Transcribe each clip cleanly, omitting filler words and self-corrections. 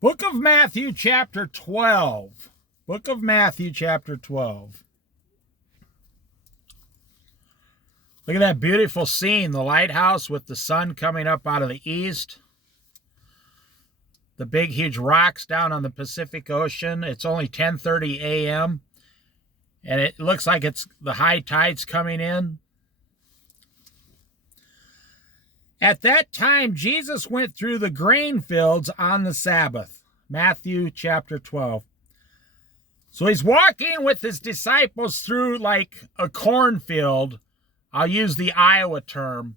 Book of Matthew, chapter 12. Book of Matthew, chapter 12. Look at that beautiful scene, the lighthouse with the sun coming up out of the east. The big, huge rocks down on the Pacific Ocean. It's only 10:30 a.m., and it looks like it's the high tide's coming in. At that time, Jesus went through the grain fields on the Sabbath. Matthew chapter 12. So he's walking with his disciples through like a cornfield. I'll use the Iowa term.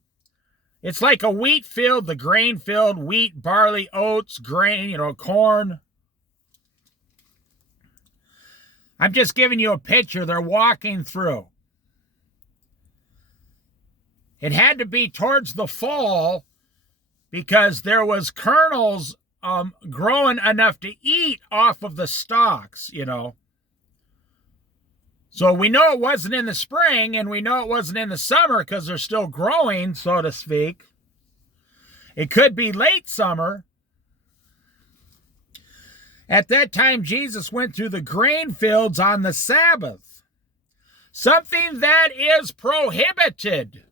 It's like a wheat field, the grain field, wheat, barley, oats, grain, corn. I'm just giving you a picture. They're walking through. It had to be towards the fall because there was kernels growing enough to eat off of the stalks, So we know it wasn't in the spring, and we know it wasn't in the summer because they're still growing, so to speak. It could be late summer. At that time, Jesus went through the grain fields on the Sabbath, something that is prohibited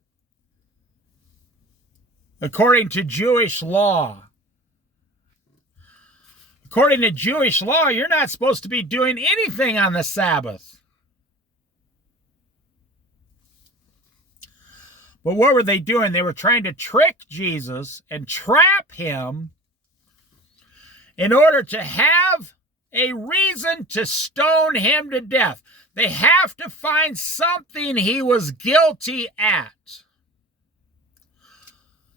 according to Jewish law. According to Jewish law, you're not supposed to be doing anything on the Sabbath. But what were they doing? They were trying to trick Jesus and trap him in order to have a reason to stone him to death. They have to find something he was guilty at.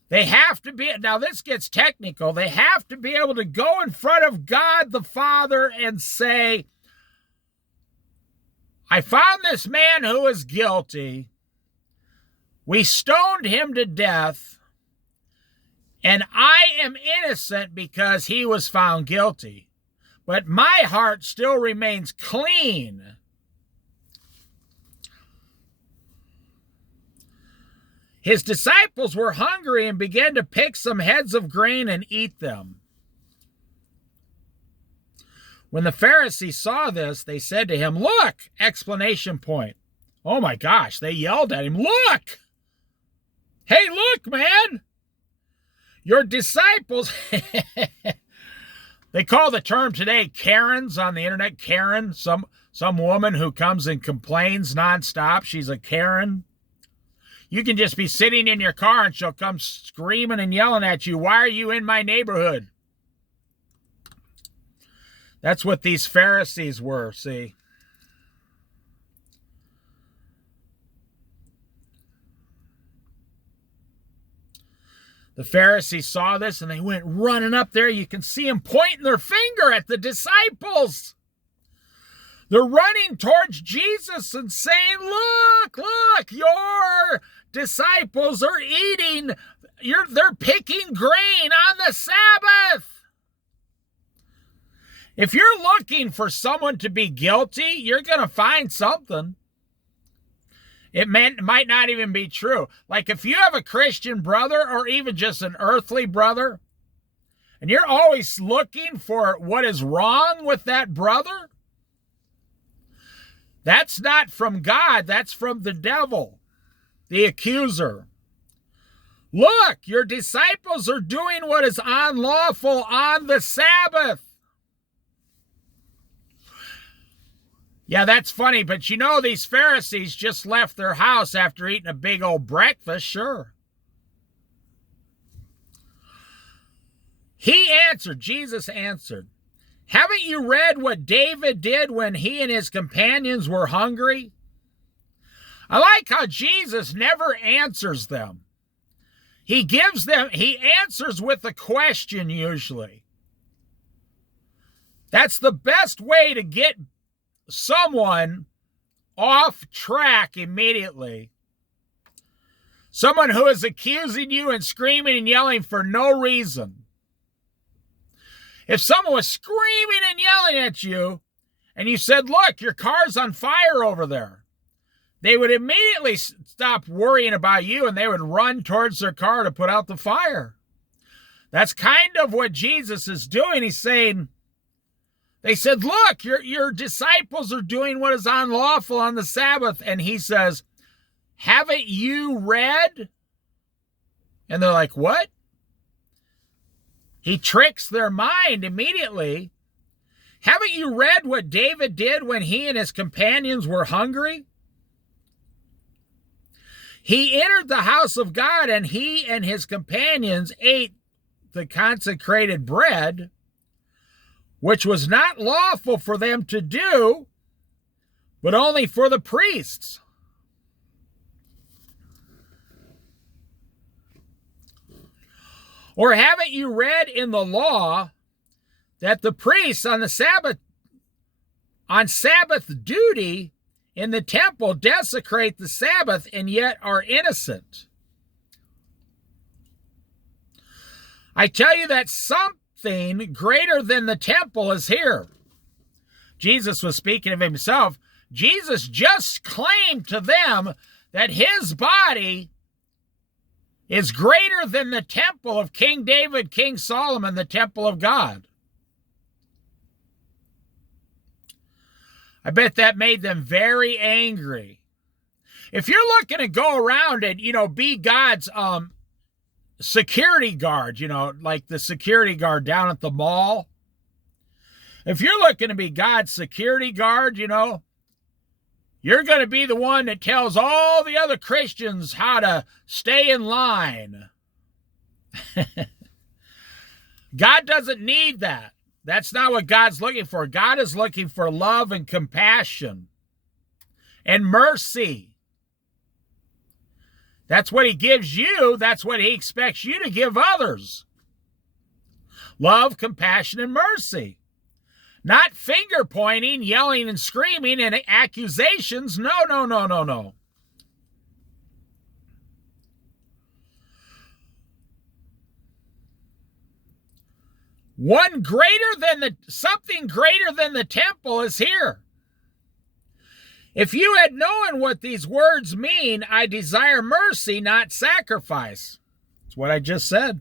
They have to be, now this gets technical, they have to be able to go in front of God the Father and say, I found this man who is guilty. We stoned him to death, and I am innocent because he was found guilty. But my heart still remains clean. His disciples were hungry and began to pick some heads of grain and eat them. When the Pharisees saw this, they said to him, look! Exclamation point. Oh my gosh, they yelled at him, look! Hey, look, man! Your disciples, they call the term today Karens on the internet, Karen, some woman who comes and complains nonstop. She's a Karen. You can just be sitting in your car and she'll come screaming and yelling at you, why are you in my neighborhood? That's what these Pharisees were, see. The Pharisees saw this and they went running up there. You can see them pointing their finger at the disciples. They're running towards Jesus and saying, look, your disciples are eating, they're picking grain on the Sabbath. If you're looking for someone to be guilty, you're going to find something. It might not even be true. Like if you have a Christian brother or even just an earthly brother, and you're always looking for what is wrong with that brother, that's not from God, that's from the devil, the accuser. Look, your disciples are doing what is unlawful on the Sabbath. Yeah, that's funny, but these Pharisees just left their house after eating a big old breakfast, sure. Jesus answered, haven't you read what David did when he and his companions were hungry? I like how Jesus never answers them. He answers with a question usually. That's the best way to get someone off track immediately. Someone who is accusing you and screaming and yelling for no reason. If someone was screaming and yelling at you and you said, look, your car's on fire over there, they would immediately stop worrying about you and they would run towards their car to put out the fire. That's kind of what Jesus is doing. He's saying, they said, look, your disciples are doing what is unlawful on the Sabbath. And he says, haven't you read? And they're like, what? He tricks their mind immediately. Haven't you read what David did when he and his companions were hungry? He entered the house of God, and he and his companions ate the consecrated bread, which was not lawful for them to do, but only for the priests. Or haven't you read in the law that the priests on Sabbath duty in the temple desecrate the Sabbath and yet are innocent? I tell you that something greater than the temple is here. Jesus was speaking of himself. Jesus just claimed to them that his body is greater than the temple of King David, King Solomon, the temple of God. I bet that made them very angry. If you're looking to go around and, be God's security guard, like the security guard down at the mall, if you're looking to be God's security guard, you're going to be the one that tells all the other Christians how to stay in line. God doesn't need that. That's not what God's looking for. God is looking for love and compassion and mercy. That's what he gives you. That's what he expects you to give others. Love, compassion, and mercy. Not finger pointing, yelling, and screaming, and accusations. No, no, no, no, no. Something greater than the temple is here. If you had known what these words mean, I desire mercy, not sacrifice. That's what I just said.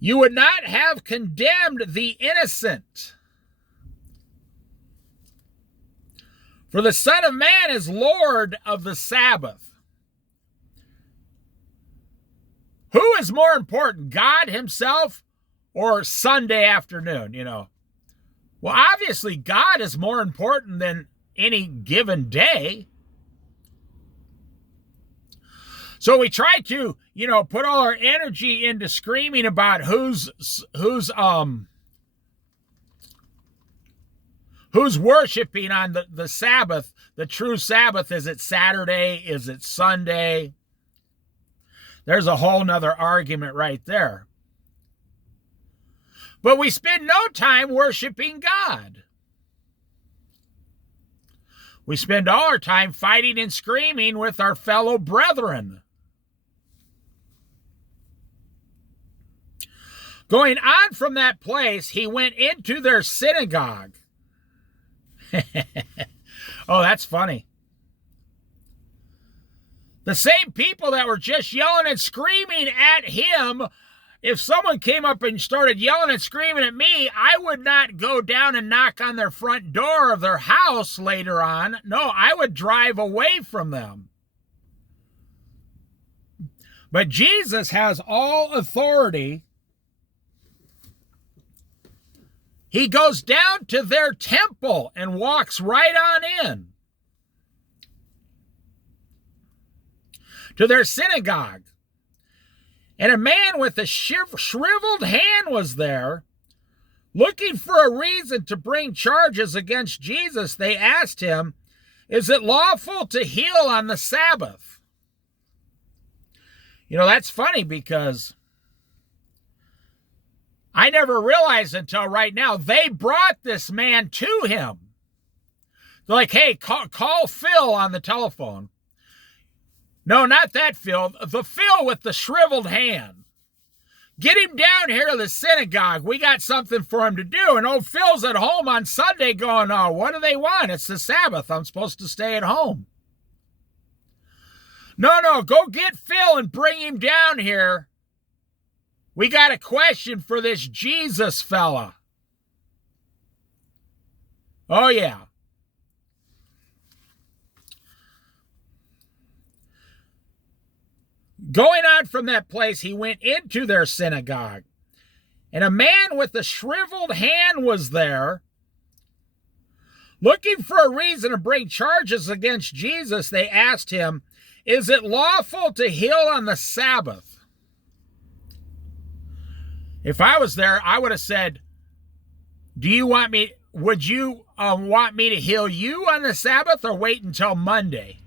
You would not have condemned the innocent. For the Son of Man is Lord of the Sabbath. Who is more important, God himself or Sunday afternoon, Well, obviously, God is more important than any given day. So we try to, put all our energy into screaming about who's worshiping on the Sabbath, the true Sabbath. Is it Saturday? Is it Sunday? There's a whole nother argument right there. But we spend no time worshiping God. We spend all our time fighting and screaming with our fellow brethren. Going on from that place, he went into their synagogue. Oh, that's funny. The same people that were just yelling and screaming at him, if someone came up and started yelling and screaming at me, I would not go down and knock on their front door of their house later on. No, I would drive away from them. But Jesus has all authority. He goes down to their temple and walks right on in to their synagogue. And a man with a shriveled hand was there. Looking for a reason to bring charges against Jesus, they asked him, is it lawful to heal on the Sabbath? That's funny because I never realized until right now, they brought this man to him. They're like, hey, call Phil on the telephone. No, not that Phil. The Phil with the shriveled hand. Get him down here to the synagogue. We got something for him to do. And old Phil's at home on Sunday going, oh, what do they want? It's the Sabbath. I'm supposed to stay at home. No, go get Phil and bring him down here We got a question for this Jesus fella. Oh, yeah. Going on from that place, he went into their synagogue. And a man with a shriveled hand was there. Looking for a reason to bring charges against Jesus, they asked him, "Is it lawful to heal on the Sabbath?" If I was there, I would have said, would you want me to heal you on the Sabbath or wait until Monday?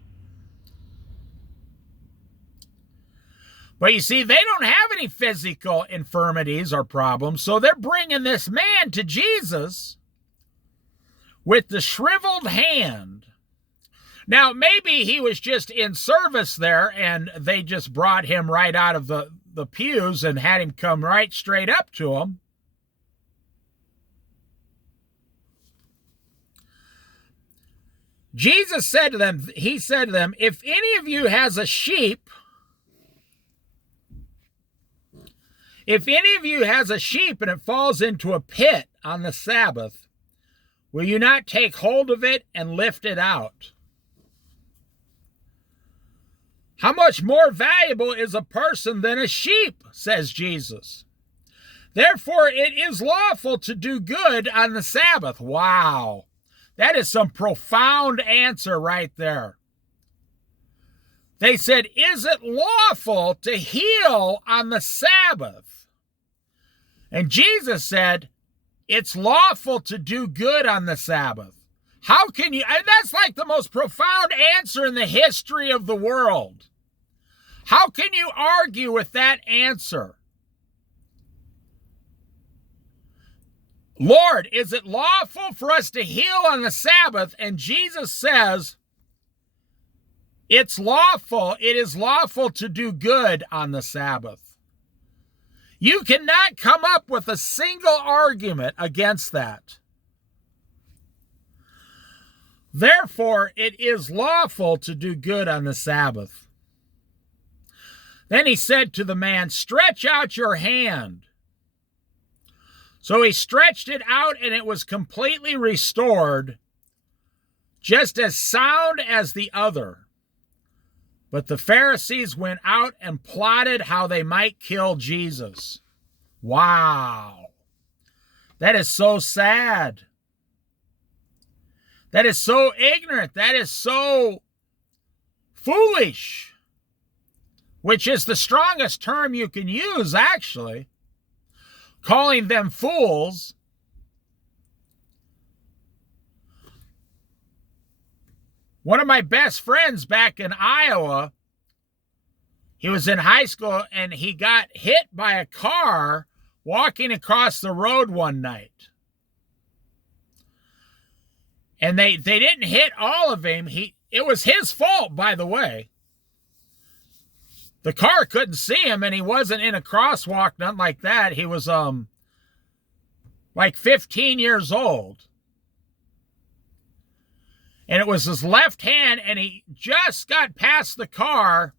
But you see, they don't have any physical infirmities or problems, so they're bringing this man to Jesus with the shriveled hand. Now, maybe he was just in service there and they just brought him right out of the pews and had him come right straight up to him. Jesus said to them, if any of you has a sheep, and it falls into a pit on the Sabbath, will you not take hold of it and lift it out? How much more valuable is a person than a sheep, says Jesus. Therefore, it is lawful to do good on the Sabbath. Wow. That is some profound answer right there. They said, is it lawful to heal on the Sabbath? And Jesus said, it's lawful to do good on the Sabbath. How can you? That's like the most profound answer in the history of the world. How can you argue with that answer? Lord, is it lawful for us to heal on the Sabbath? And Jesus says, it's lawful. It is lawful to do good on the Sabbath. You cannot come up with a single argument against that. Therefore, it is lawful to do good on the Sabbath. Then he said to the man, stretch out your hand. So he stretched it out, and it was completely restored, just as sound as the other. But the Pharisees went out and plotted how they might kill Jesus. Wow. That is so sad. That is so ignorant. That is so foolish, which is the strongest term you can use, actually. Calling them fools. One of my best friends back in Iowa, he was in high school and he got hit by a car walking across the road one night. And they didn't hit all of him. It was his fault, by the way. The car couldn't see him, and he wasn't in a crosswalk, nothing like that. He was like 15 years old. And it was his left hand, and he just got past the car,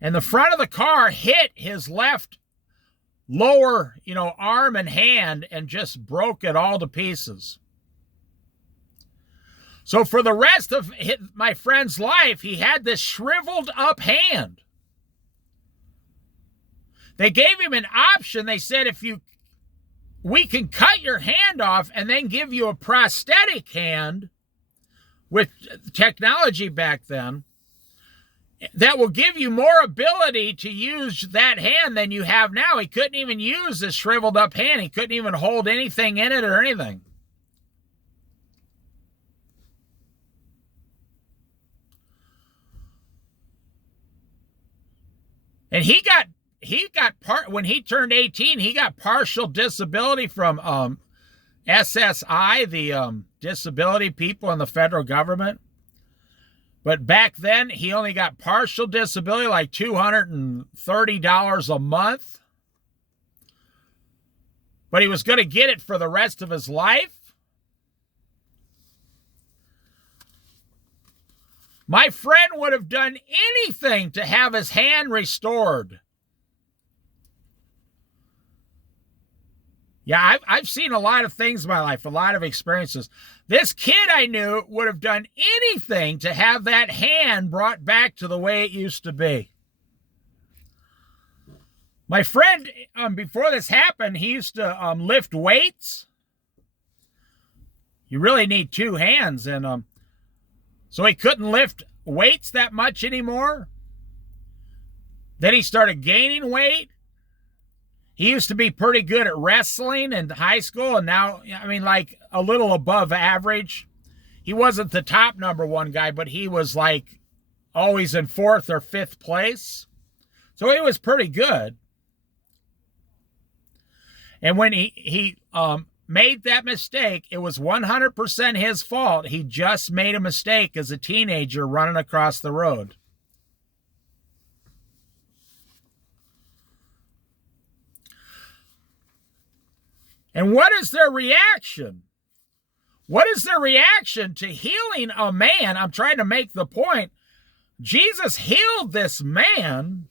and the front of the car hit his left lower, arm and hand and just broke it all to pieces. So for the rest of my friend's life, he had this shriveled up hand. They gave him an option. They said, we can cut your hand off and then give you a prosthetic hand with technology back then that will give you more ability to use that hand than you have now. He couldn't even use this shriveled up hand. He couldn't even hold anything in it or anything. And when he turned 18, he got partial disability from SSI, the disability people in the federal government. But back then, he only got partial disability, like $230 a month. But he was going to get it for the rest of his life. My friend would have done anything to have his hand restored. Yeah, I've seen a lot of things in my life, a lot of experiences. This kid I knew would have done anything to have that hand brought back to the way it used to be. My friend, before this happened, he used to lift weights. You really need two hands, and so he couldn't lift weights that much anymore. Then he started gaining weight. He used to be pretty good at wrestling in high school, and now, I mean, like a little above average. He wasn't the top number one guy, but he was like always in 4th or 5th place. So he was pretty good. And when he made that mistake, it was 100% his fault. He just made a mistake as a teenager running across the road. And what is their reaction? What is their reaction to healing a man? I'm trying to make the point. Jesus healed this man.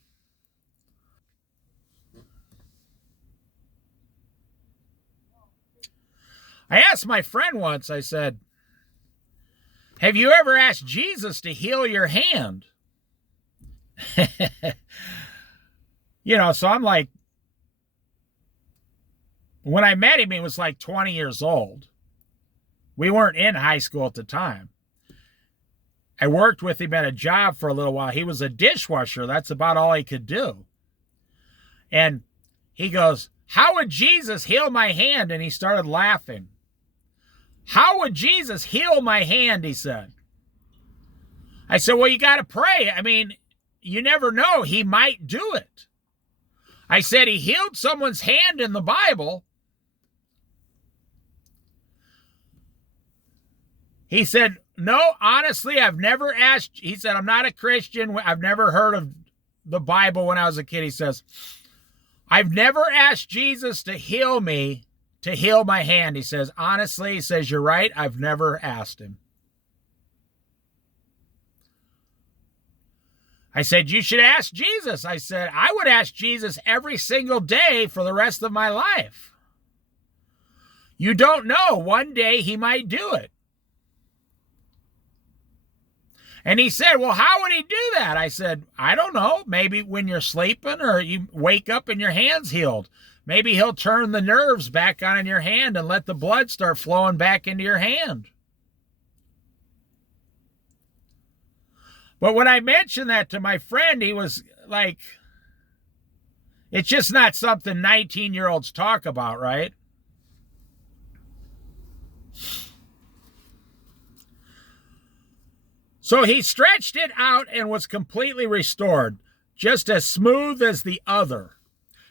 I asked my friend once, I said, have you ever asked Jesus to heal your hand? So I'm like, when I met him, he was like 20 years old. We weren't in high school at the time. I worked with him at a job for a little while. He was a dishwasher. That's about all he could do. And he goes, how would Jesus heal my hand? And he started laughing. How would Jesus heal my hand? He said. I said, well, you got to pray. I mean, you never know. He might do it. I said, he healed someone's hand in the Bible. He said, no, honestly, I've never asked. He said, I'm not a Christian. I've never heard of the Bible when I was a kid. He says, I've never asked Jesus to heal me, to heal my hand. He says, honestly, he says, you're right. I've never asked him. I said, you should ask Jesus. I said, I would ask Jesus every single day for the rest of my life. You don't know. One day he might do it. And he said, well, how would he do that? I said, I don't know. Maybe when you're sleeping or you wake up and your hand's healed. Maybe he'll turn the nerves back on in your hand and let the blood start flowing back into your hand. But when I mentioned that to my friend, he was like, it's just not something 19-year-olds talk about, right? So he stretched it out and was completely restored, just as smooth as the other.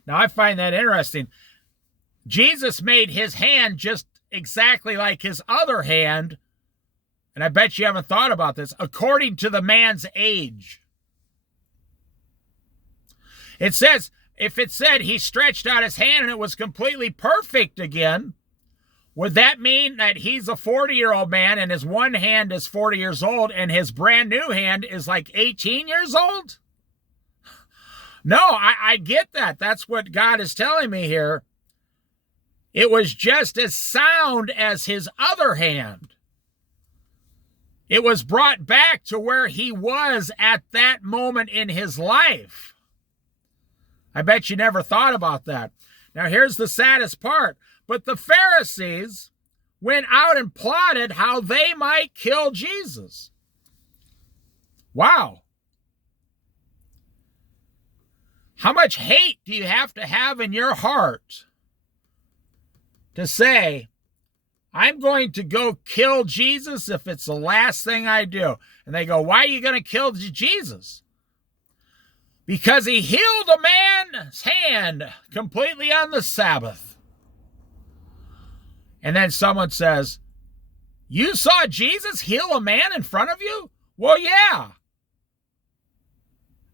Now, I find that interesting. Jesus made his hand just exactly like his other hand, and I bet you haven't thought about this, according to the man's age. It says, if it said he stretched out his hand and it was completely perfect again, would that mean that he's a 40-year-old man and his one hand is 40 years old and his brand new hand is like 18 years old? No, I get that. That's what God is telling me here. It was just as sound as his other hand. It was brought back to where he was at that moment in his life. I bet you never thought about that. Now, here's the saddest part. But the Pharisees went out and plotted how they might kill Jesus. Wow. How much hate do you have to have in your heart to say, I'm going to go kill Jesus if it's the last thing I do? And they go, why are you going to kill Jesus? Because he healed a man's hand completely on the Sabbath. And then someone says, you saw Jesus heal a man in front of you? Well, yeah.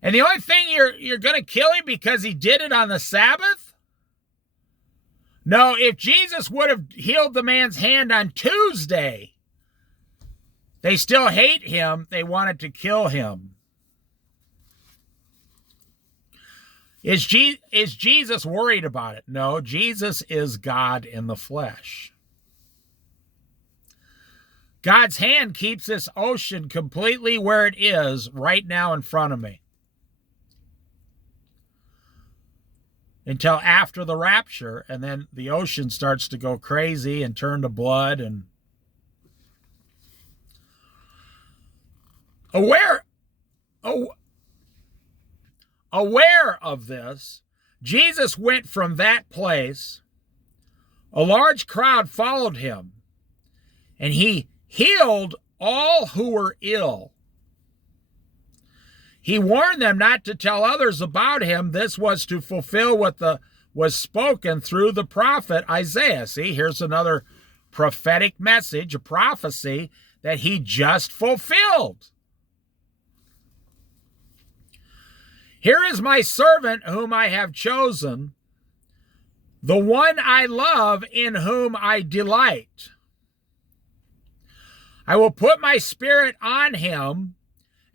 And the only thing you're going to kill him because he did it on the Sabbath? No, if Jesus would have healed the man's hand on Tuesday, they still hate him. They wanted to kill him. Is Jesus worried about it? No, Jesus is God in the flesh. God's hand keeps this ocean completely where it is right now in front of me, until after the rapture, and then the ocean starts to go crazy and turn to blood. And aware of this, Jesus went from that place. A large crowd followed him, and he healed all who were ill. He warned them not to tell others about him. This was to fulfill what was spoken through the prophet Isaiah. See, here's another prophetic message, a prophecy that he just fulfilled. Here is my servant whom I have chosen, the one I love, in whom I delight. I will put my spirit on him,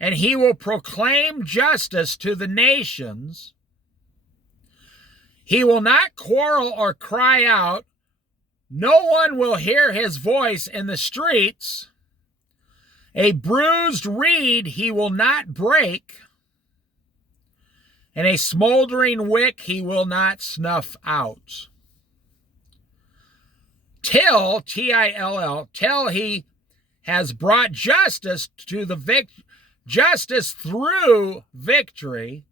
and he will proclaim justice to the nations. He will not quarrel or cry out. No one will hear his voice in the streets. A bruised reed he will not break, and a smoldering wick he will not snuff out. Till, T-I-L-L, till he has brought justice to the justice through victory.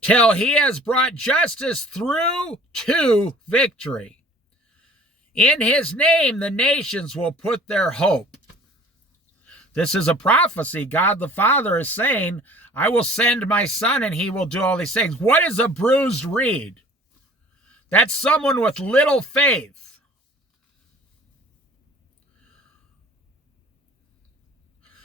Till he has brought justice through to victory. In his name the nations will put their hope. This is a prophecy. God the Father is saying, I will send my son and he will do all these things. What is a bruised reed? That's someone with little faith.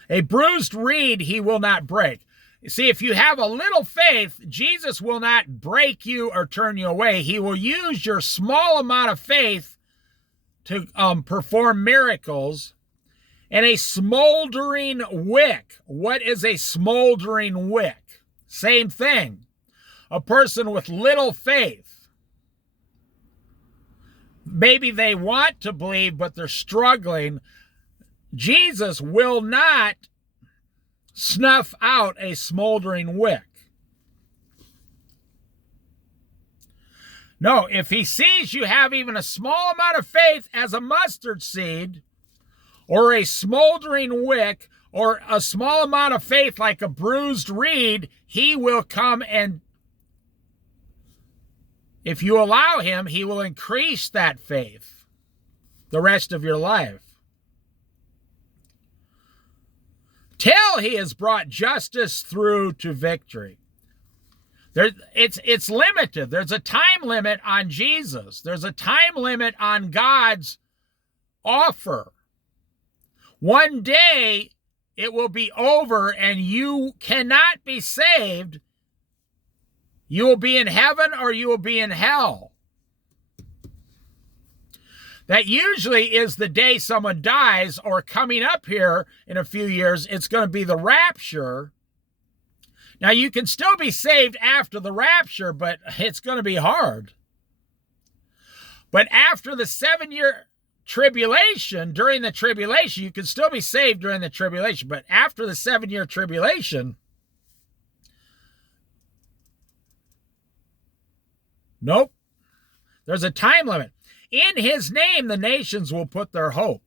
A bruised reed he will not break. You see, if you have a little faith, Jesus will not break you or turn you away. He will use your small amount of faith to perform miracles. And a smoldering wick. What is a smoldering wick? Same thing. A person with little faith. Maybe they want to believe, but they're struggling. Jesus will not snuff out a smoldering wick. No, if he sees you have even a small amount of faith as a mustard seed, or a smoldering wick, or a small amount of faith like a bruised reed, he will come and, if you allow him, he will increase that faith the rest of your life. Till he has brought justice through to victory. It's limited. There's a time limit on Jesus. There's a time limit on God's offer. One day it will be over and you cannot be saved. You will be in heaven or you will be in hell. That usually is the day someone dies, or coming up here in a few years, it's going to be the rapture. Now, you can still be saved after the rapture, but it's going to be hard. But after the 7-year tribulation, during the tribulation, you can still be saved during the tribulation, but after the 7-year tribulation, nope. There's a time limit. In his name, the nations will put their hope.